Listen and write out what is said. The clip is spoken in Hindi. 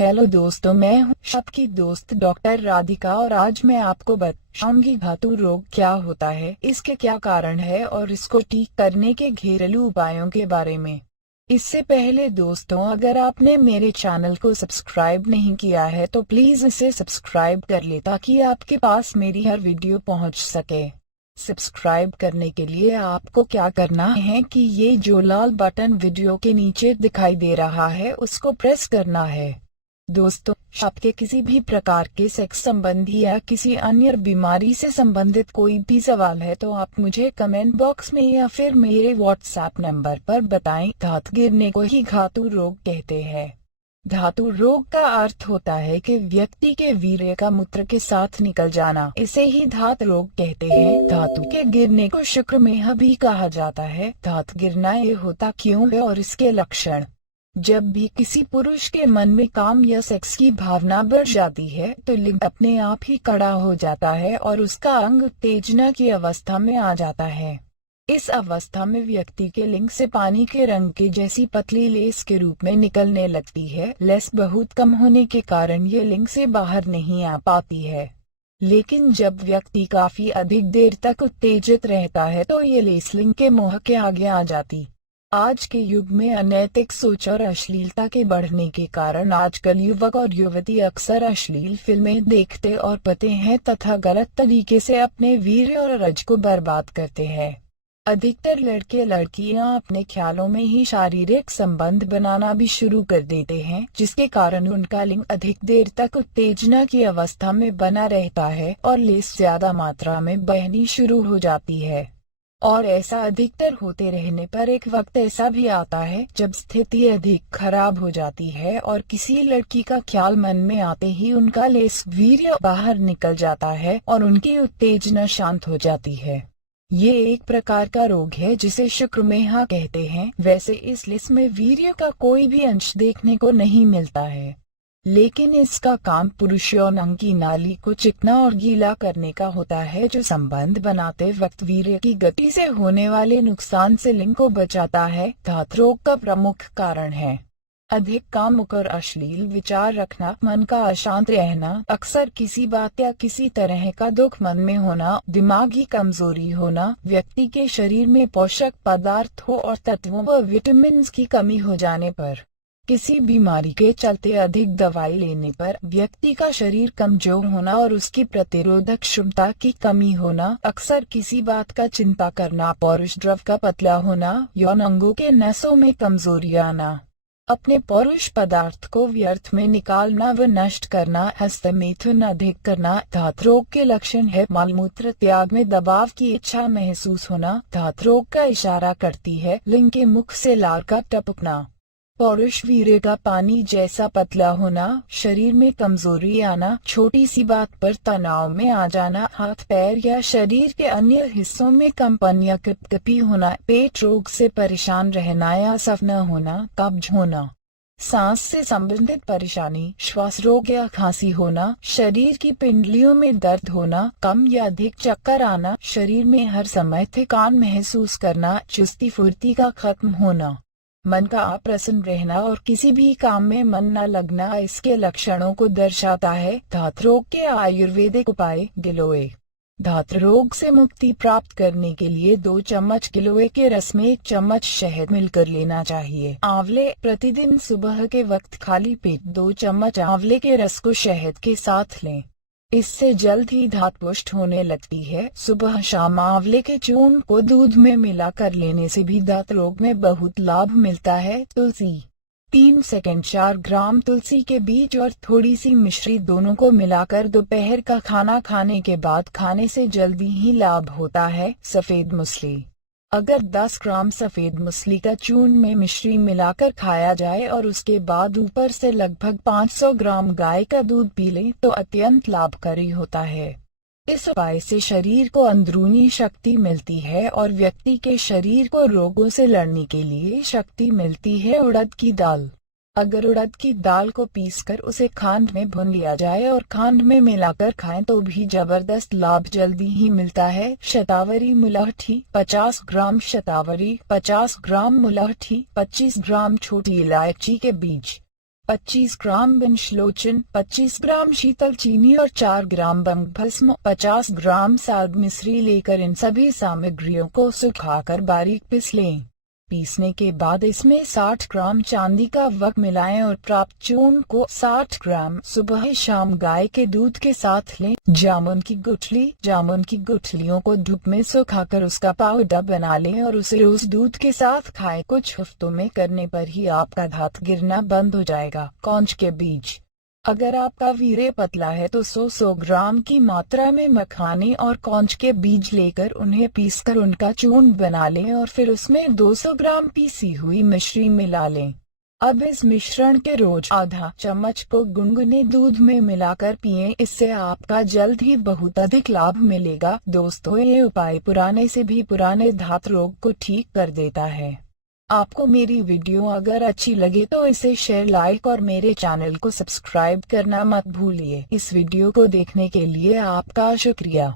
हेलो दोस्तों, मैं हूँ आपकी दोस्त डॉक्टर राधिका और आज मैं आपको बताऊंगी धातु रोग क्या होता है, इसके क्या कारण है और इसको ठीक करने के घरेलू उपायों के बारे में। इससे पहले दोस्तों, अगर आपने मेरे चैनल को सब्सक्राइब नहीं किया है तो प्लीज इसे सब्सक्राइब कर ले ताकि आपके पास मेरी हर वीडियो पहुंच सके। सब्सक्राइब करने के लिए आपको क्या करना है कि ये जो लाल बटन वीडियो के नीचे दिखाई दे रहा है उसको प्रेस करना है। दोस्तों, आपके किसी भी प्रकार के सेक्स संबंधी या किसी अन्य बीमारी से संबंधित कोई भी सवाल है तो आप मुझे कमेंट बॉक्स में या फिर मेरे व्हाट्सएप नंबर पर बताएं। धातु गिरने को ही धातु रोग कहते हैं। धातु रोग का अर्थ होता है कि व्यक्ति के वीर्य का मूत्र के साथ निकल जाना, इसे ही धातु रोग कहते हैं। धातु के गिरने को शुक्र मेह भी कहा जाता है। धातु गिरना ये होता क्यों है और इसके लक्षण। जब भी किसी पुरुष के मन में काम या सेक्स की भावना बढ़ जाती है तो लिंग अपने आप ही कड़ा हो जाता है और उसका अंग उत्तेजना की अवस्था में आ जाता है। इस अवस्था में व्यक्ति के लिंग से पानी के रंग के जैसी पतली लेस के रूप में निकलने लगती है। लेस बहुत कम होने के कारण ये लिंग से बाहर नहीं आ पाती है। लेकिन जब व्यक्ति काफी अधिक देर तक उत्तेजित रहता है तो ये लेस लिंग के मुंह के आगे आ जाती। आज के युग में अनैतिक सोच और अश्लीलता के बढ़ने के कारण आजकल युवक और युवती अक्सर अश्लील फिल्में देखते और पाते हैं तथा गलत तरीके से अपने वीर्य और रज को बर्बाद करते हैं। अधिकतर लड़के लड़कियां अपने ख्यालों में ही शारीरिक संबंध बनाना भी शुरू कर देते हैं, जिसके कारण उनका लिंग अधिक देर तक उत्तेजना की अवस्था में बना रहता है और लेस ज्यादा मात्रा में बहनी शुरू हो जाती है। और ऐसा अधिकतर होते रहने पर एक वक्त ऐसा भी आता है जब स्थिति अधिक खराब हो जाती है और किसी लड़की का ख्याल मन में आते ही उनका लेस वीर्य बाहर निकल जाता है और उनकी उत्तेजना शांत हो जाती है। ये एक प्रकार का रोग है जिसे शुक्रमेह कहते हैं। वैसे इस लेस में वीर्य का कोई भी अंश देखने को नहीं मिलता है, लेकिन इसका काम पुरुष यौन की नाली को चिकना और गीला करने का होता है, जो संबंध बनाते वक्त वीर्य की गति से होने वाले नुकसान से लिंग को बचाता है। धातु रोग का प्रमुख कारण है अधिक कामुक और अश्लील विचार रखना, मन का अशांत रहना, अक्सर किसी बात या किसी तरह का दुख मन में होना, दिमागी कमजोरी होना, व्यक्ति के शरीर में पोषक पदार्थों और तत्वों व विटामिन की कमी हो जाने पर, किसी बीमारी के चलते अधिक दवाई लेने पर व्यक्ति का शरीर कमजोर होना और उसकी प्रतिरोधक क्षमता की कमी होना, अक्सर किसी बात का चिंता करना, पौरुष द्रव का पतला होना, यौन अंगों के नसों में कमजोरी आना, अपने पौरुष पदार्थ को व्यर्थ में निकालना व नष्ट करना, हस्तमैथुन अधिक करना। धातु रोग के लक्षण है मलमूत्र त्याग में दबाव की इच्छा महसूस होना। धातु रोग का इशारा करती है लिंग के मुख से लार का टपकना, पौरुष वीर्य का पानी जैसा पतला होना, शरीर में कमजोरी आना, छोटी सी बात पर तनाव में आ जाना, हाथ पैर या शरीर के अन्य हिस्सों में कंपन या कपकपी होना, पेट रोग से परेशान रहना या साफ न होना, कब्ज होना, सांस से संबंधित परेशानी, श्वास रोग या खांसी होना, शरीर की पिंडलियों में दर्द होना, कम या अधिक चक्कर आना, शरीर में हर समय थकान महसूस करना, चुस्ती फुर्ती का खत्म होना, मन का अप्रसन्न रहना और किसी भी काम में मन न लगना इसके लक्षणों को दर्शाता है। धातु रोग के आयुर्वेदिक उपाय। गिलोय। धातु रोग से मुक्ति प्राप्त करने के लिए 2 चम्मच गिलोय के रस में 1 चम्मच शहद मिलकर लेना चाहिए। आंवले। प्रतिदिन सुबह के वक्त खाली पेट 2 चम्मच आंवले के रस को शहद के साथ लें, इससे जल्द ही धातु पुष्ट होने लगती है। सुबह शाम आंवले के चूर्ण को दूध में मिलाकर लेने से भी धातु रोग में बहुत लाभ मिलता है। तुलसी। 3 सेकंड 4 ग्राम तुलसी के बीज और थोड़ी सी मिश्री दोनों को मिलाकर दोपहर का खाना खाने के बाद खाने से जल्दी ही लाभ होता है। सफेद मूसली। अगर 10 ग्राम सफेद मूसली का चूर्ण में मिश्री मिलाकर खाया जाए और उसके बाद ऊपर से लगभग 500 ग्राम गाय का दूध पी लें तो अत्यंत लाभकारी होता है। इस उपाय से शरीर को अंदरूनी शक्ति मिलती है और व्यक्ति के शरीर को रोगों से लड़ने के लिए शक्ति मिलती है। उड़द की दाल। अगर उड़द की दाल को पीसकर उसे खांड में भून लिया जाए और खांड में मिलाकर खाएं तो भी जबरदस्त लाभ जल्दी ही मिलता है। शतावरी मुलहठी। 50 ग्राम शतावरी, 50 ग्राम मुलहठी, 25 ग्राम छोटी इलायची के बीज, 25 ग्राम विंशलोचन, 25 ग्राम शीतल चीनी और 4 ग्राम भंग भस्म, 50 ग्राम साग मिश्री लेकर इन सभी सामग्रियों को सुखाकर बारीक पीस लें। पीसने के बाद इसमें 60 ग्राम चांदी का वक मिलाएं और प्राप्त चूर्ण को 60 ग्राम सुबह शाम गाय के दूध के साथ लें। जामुन की गुठलियों को धूप में सुखाकर उसका पाउडर बना लें और उसे रोज दूध के साथ खाएं। कुछ हफ्तों में करने पर ही आपका दांत गिरना बंद हो जाएगा। कौंच के बीज, अगर आपका वीर्य पतला है तो 100 ग्राम की मात्रा में मखाने और कौंच के बीज लेकर उन्हें पीसकर उनका चूर्ण बना लें और फिर उसमें 200 ग्राम पीसी हुई मिश्री मिला लें। अब इस मिश्रण के रोज आधा चम्मच को गुनगुने दूध में मिलाकर पिएं। इससे आपका जल्द ही बहुत अधिक लाभ मिलेगा। दोस्तों, ये उपाय पुराने से भी पुराने दांत रोग को ठीक कर देता है। आपको मेरी वीडियो अगर अच्छी लगे तो इसे शेयर, लाइक और मेरे चैनल को सब्सक्राइब करना मत भूलिए। इस वीडियो को देखने के लिए आपका शुक्रिया।